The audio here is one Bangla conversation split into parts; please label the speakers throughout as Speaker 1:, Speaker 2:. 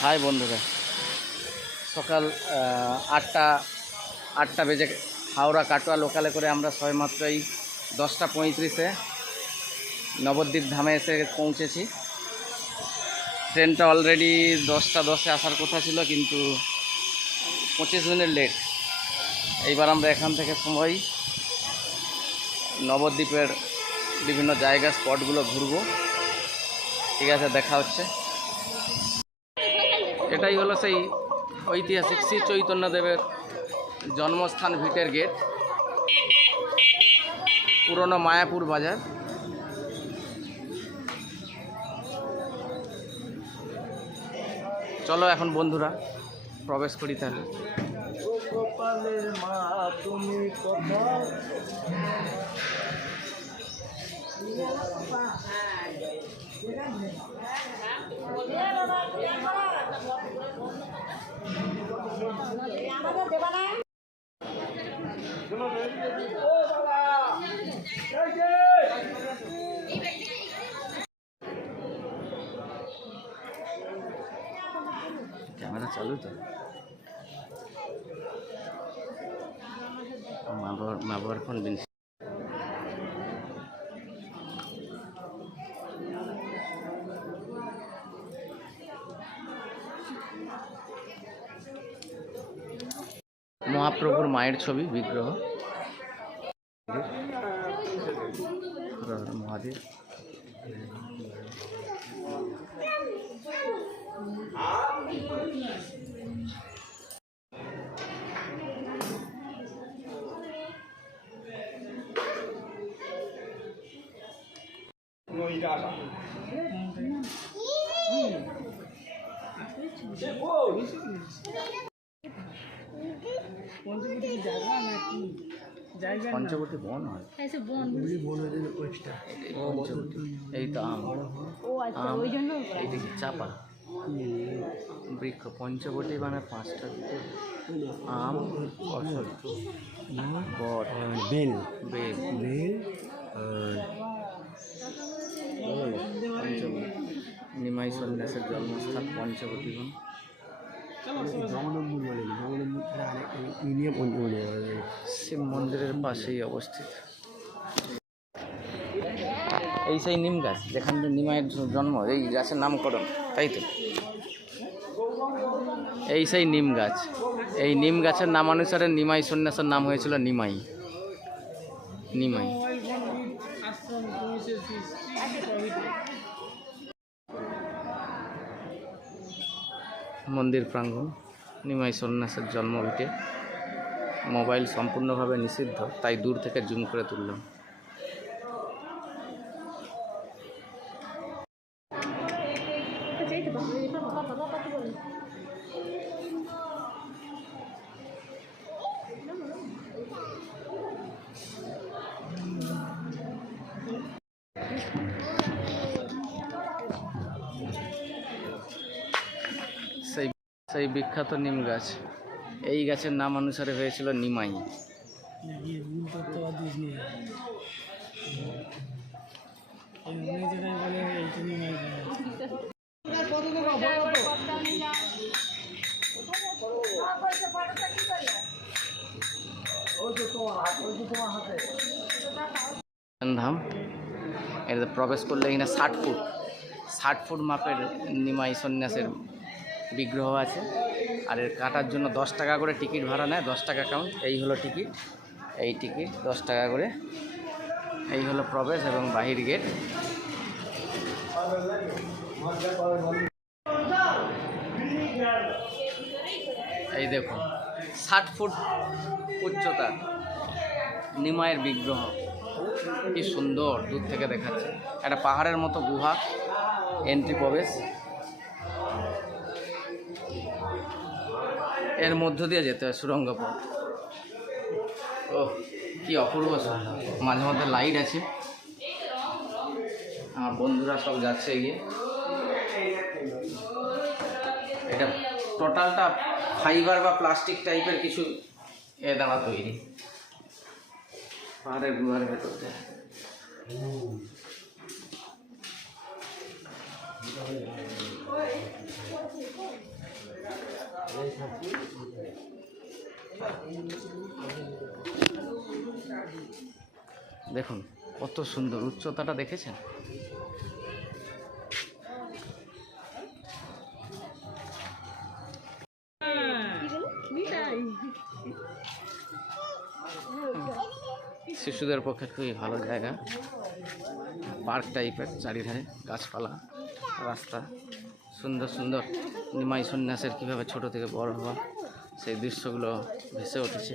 Speaker 1: হাই বন্ধুরা। সকাল আটটা আটটা বেজে হাওড়া কাটোয়া লোকালে করে আমরা সবেমাত্রই দশটা পঁয়ত্রিশে নবদ্বীপ ধামে এসে পৌঁছেছি। ট্রেনটা অলরেডি দশটা দশে আসার কথা ছিল, কিন্তু পঁচিশ মিনিট লেট এইবার আমরা এখান থেকে সময় নবদ্বীপের বিভিন্ন জায়গা স্পটগুলো ঘুরবো। ঠিক আছে, দেখা হচ্ছে। এটাই হলো সেই ঐতিহাসিক শ্রী চৈতন্যদেবের জন্মস্থান ভিটের গেট। পুরনো মায়াপুর বাজার। চলো এখন বন্ধুরা, প্রবেশ করি তাহলে।
Speaker 2: গোপালের মা তুমি কথা
Speaker 1: ক্যামেরা চালু তো। মা বাবার ফোন মহাপ্রভুর মায়ের ছবি বিগ্রহ। হর হর মহাদেব পঞ্চবটী বন হয়।
Speaker 3: এসে বন।
Speaker 1: এটাই পঞ্চবটী। এই তো আম।
Speaker 3: ও আচ্ছা
Speaker 1: আম
Speaker 3: ওই জন্য।
Speaker 1: এইটা কি চাপা বৃক্ষ পঞ্চবটী মানে পাঁচটা আম অশোক বট
Speaker 2: বেল।
Speaker 1: বেল।
Speaker 2: বেল
Speaker 1: পঞ্চবটী। নিমাই সন্ন্যাসের জন্মস্থান পঞ্চবটী বন। শিব মন্দিরের পাশেই অবস্থিত। এই সেই নিম গাছ, যেখান থেকে নিমাইয়ের জন্ম, এই গাছের নামকরণ, তাই তো? এই সেই নিম গাছ, এই নিম গাছের নামানুসারে নিমাই সন্ন্যাসের নাম হয়েছিল নিমাই। নিমাই। মন্দির প্রাঙ্গণ নিমাই সন্ন্যাসের জন্মভিটে। মোবাইল সম্পূর্ণভাবে নিষিদ্ধ তাই দূর থেকে জুম করে তুললাম। সেই বিখ্যাত নিম গাছ। এই গাছের নাম অনুসারে হয়েছিল নিমাই। ধাম। এটাতে প্রবেশ করলে এখানে ষাট ফুট। ষাট ফুট মাপের নিমাই সন্ন্যাসের বিগ্রহ আছে। আর এর কাটার জন্য দশ টাকা করে টিকিট ভাড়া নেয়, দশ টাকা কাউন্ট এই হলো টিকিট, এই টিকিট, দশ টাকা করে। এই হলো প্রবেশ এবং বাহির গেট। এই দেখুন ষাট ফুট উচ্চতা নিমায়ের বিগ্রহ। কি সুন্দর, দূর থেকে দেখাচ্ছে। একটা পাহাড়ের মতো গুহা এন্ট্রি প্রবেশ। এর মধ্য দিয়ে যেতে হয় সুরঙ্গ পথ ও কি অপূর্ব। মাঝে মধ্যে লাইট আছে। আমার বন্ধুরা সব যাচ্ছে গিয়ে এটা টোটালটা ফাইবার বা প্লাস্টিক টাইপের কিছু এ দ্বারা তৈরি। পাহাড়ের গুহার ভেতর দেখুন, কত সুন্দর উচ্চতাটা দেখেছেন? শিশুদের পক্ষে খুবই ভালো জায়গা। পার্ক টাইপের চারিধারে গাছপালা, রাস্তা। সুন্দর সুন্দর নিমাই সন্ন্যাসের কীভাবে ছোট থেকে বড় হওয়া সেই দৃশ্যগুলো ভেসে উঠেছে।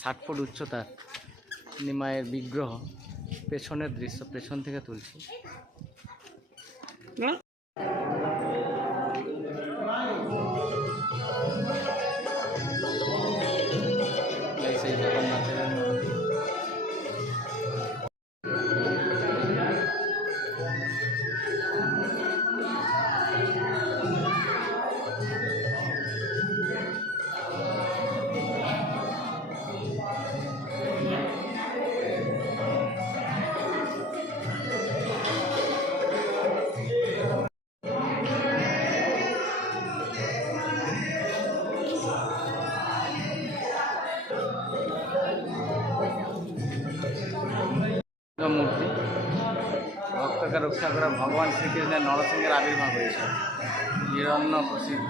Speaker 1: ষাট ফুট উচ্চতার নিমায়ের বিগ্রহ পেছনের দৃশ্য পেছন থেকে তুলছি। মূর্তি ভক্তকে রক্ষা করে ভগবান শ্রীকৃষ্ণের নরসিংহের আবির্ভাব হয়েছে। হিরণ্য প্রসিদ্ধ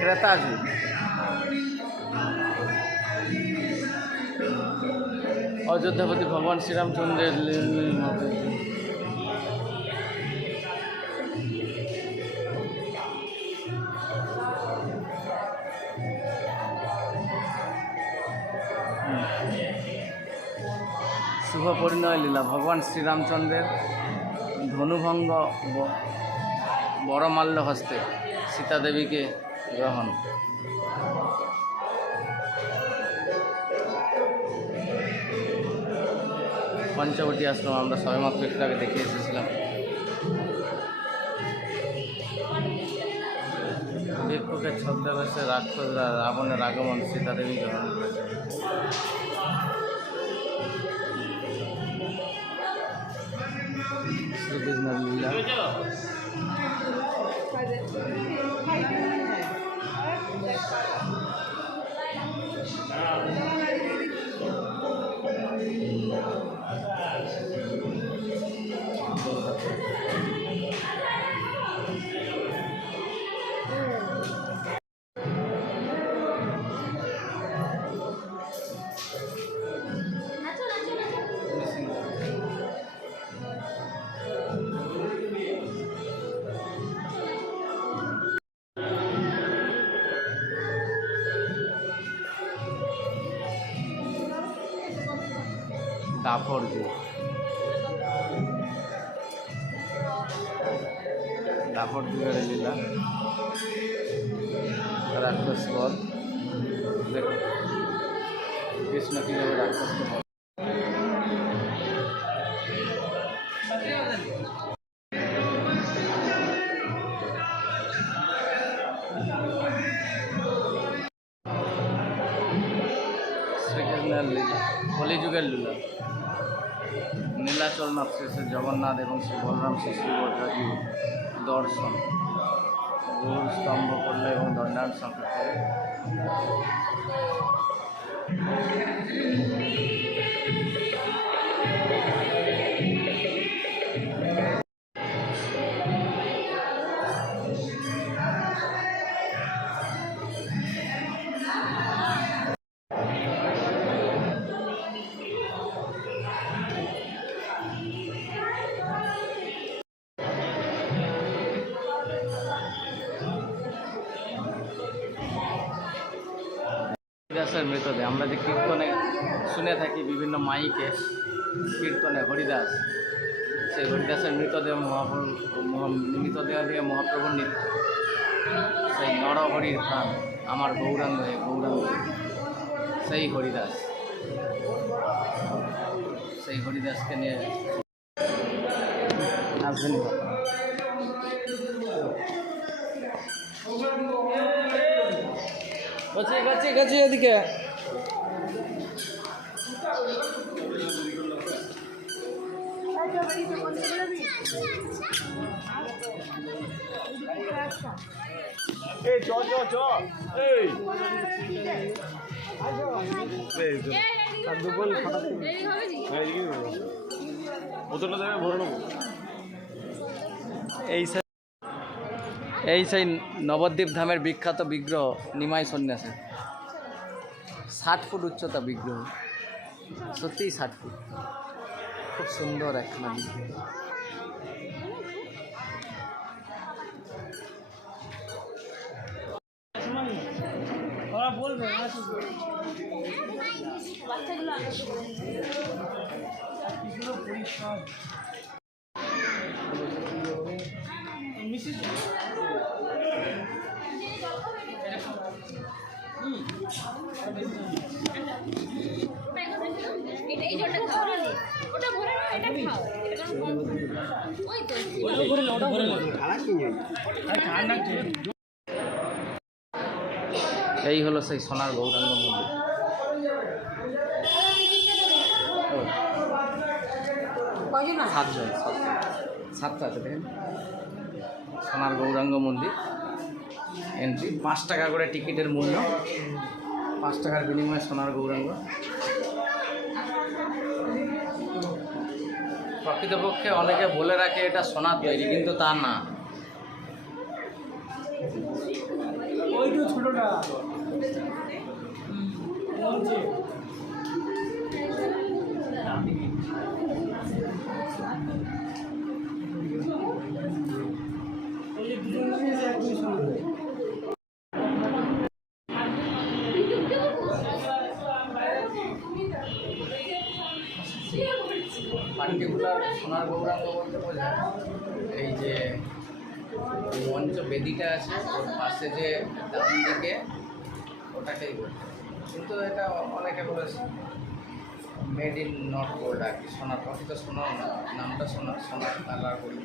Speaker 1: ক্রেতাযুগ অযোধ্যাপতি ভগবান শ্রীরামচন্দ্রের লীলা শুভ পরিণয় লীলা। ভগবান শ্রীরামচন্দ্রের ধনুভঙ্গ বড়মাল্য হস্তে সীতাদেবীকে গ্রহণ। পঞ্চবটী আশ্রম আমরা সবেমাত্র একটু আগে দেখে এসেছিলাম। ভিক্ষুকের ছদ্মবেশে রাক্ষসরা রাবণের আগমন সীতাদেবী গ্রহণ করেছে। শ্রীকৃষ্ণের লীলা। দাপর যুগের এই লীলা রাক্ষস দেখো কৃষ্ণ কীভাবে রাক্ষসকে শ্রীকৃষ্ণের লীলা কলিযুগের লীলা। নীলাচল নাথ শেষে জগন্নাথ এবং শ্রী বলরাম শ্রী সুভদ্রাজি দর্শন। গুরু স্তম্ভ করলে এবং দণ্ডায়ন সংখ্যা করে হরিদাসের মৃতদেহ। আমরা যে কীর্তনে শুনে থাকি বিভিন্ন মাইকে, কীর্তনে হরিদাস। সেই হরিদাসের মৃতদেহ মহাপ্রভু মৃতদেহ দিয়ে মহাপ্রভুর নৃত্য। সেই নরহরির প্রাণ আমার গৌরাঙ্গ গৌরাঙ্গ। সেই হরিদাস। সেই হরিদাসকে নিয়ে আসবেন। গছি গছি গছি এদিকে।
Speaker 2: এই চ চ চ এই।
Speaker 1: এই সেই এই সেই নবদ্বীপ ধামের বিখ্যাত বিগ্রহ নিমাই সন্ন্যাসের। ষাট ফুট উচ্চতা বিগ্রহ। সত্যিই ষাট ফুট। খুব সুন্দর একখানা বিগ্রহ।
Speaker 3: এটা এই
Speaker 1: হলো সেই সোনার গৌরাঙ্গ মন্দির। সাতজন সাতজন। সাতটা আছে দেখেন। সোনার গৌরাঙ্গ মন্দির। এন্ট্রি পাঁচ টাকা করে টিকিটের মূল্য। পাঁচ টাকার বিনিময়ে সোনার গৌরাঙ্গ। প্রকৃতপক্ষে অনেকে বলে রাখে এটা সোনার তৈরি, কিন্তু তা না। সোনার গৌরাঙ্গ বলতে বোঝায় এই যে মঞ্চ বেদিটা আছে, ওর পাশে যে ডান দিকে, ওটাকেই বলে কিন্তু এটা অনেকে বলেছে, মেড ইন নট গোল্ড আর কি সোনার প্রকৃত সোনার না নামটা সোনার সোনার কালার বলি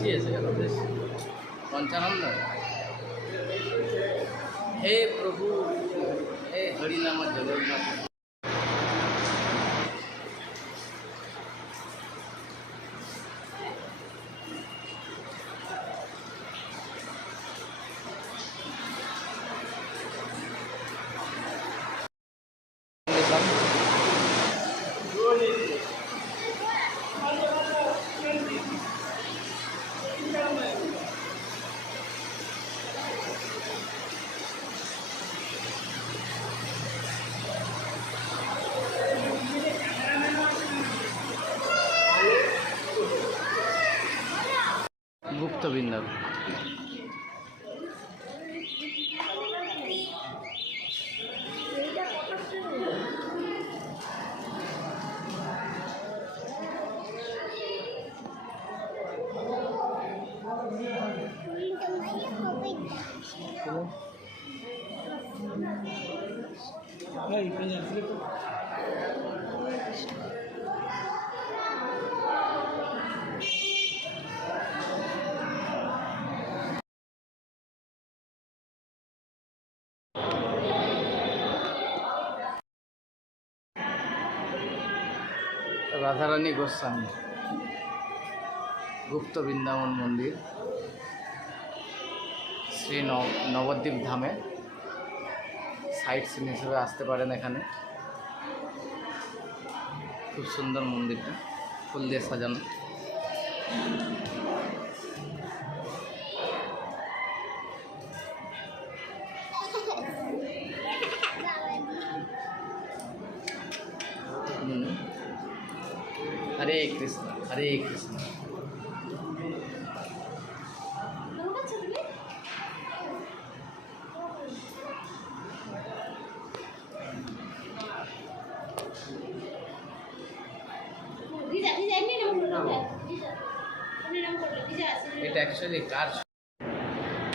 Speaker 1: বৃষ্টি এসে গেল বেশ। পঞ্চানন্দ। হে প্রভু হে হরিনাম জগন্নাথ গুপ্ত বৃন্দাবন রাধারানী গোস্বামী গুপ্ত বৃন্দাবন মন্দির শ্রী নব- নবদ্বীপ ধামে। সাইট সিন হিসেবে আসতে পারেন এখানে। খুব সুন্দর মন্দিরটা ফুল দিয়ে সাজানো।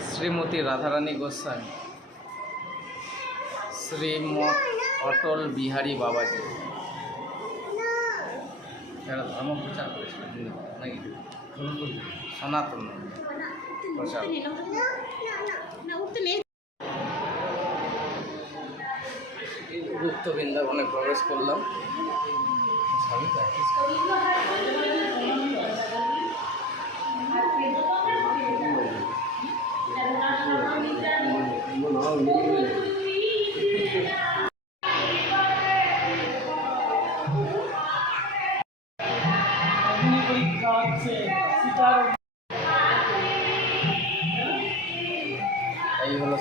Speaker 1: শ্রীমতী রাধারানী গোস্বামী। শ্রীমৎ অটল বিহারী বাবাজি। এরা ধর্ম প্রচার করেছিলেন নাকি? সনাতন প্রচার। গুপ্ত বৃন্দাবনে প্রবেশ করলাম। সবই practice করি। এই হলো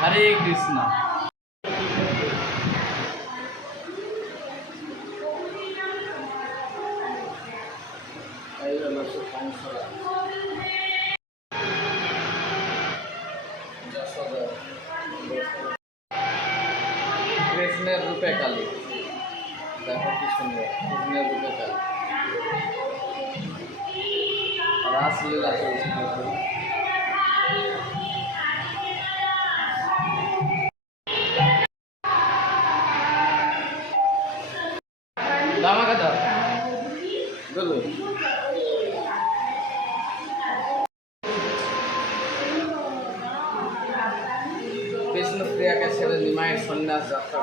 Speaker 1: হরে কৃষ্ণ বলো কৃষ্ণপ্রিয়াকে ছেড়ে নিমায়ের সন্ন্যাস যাত্রা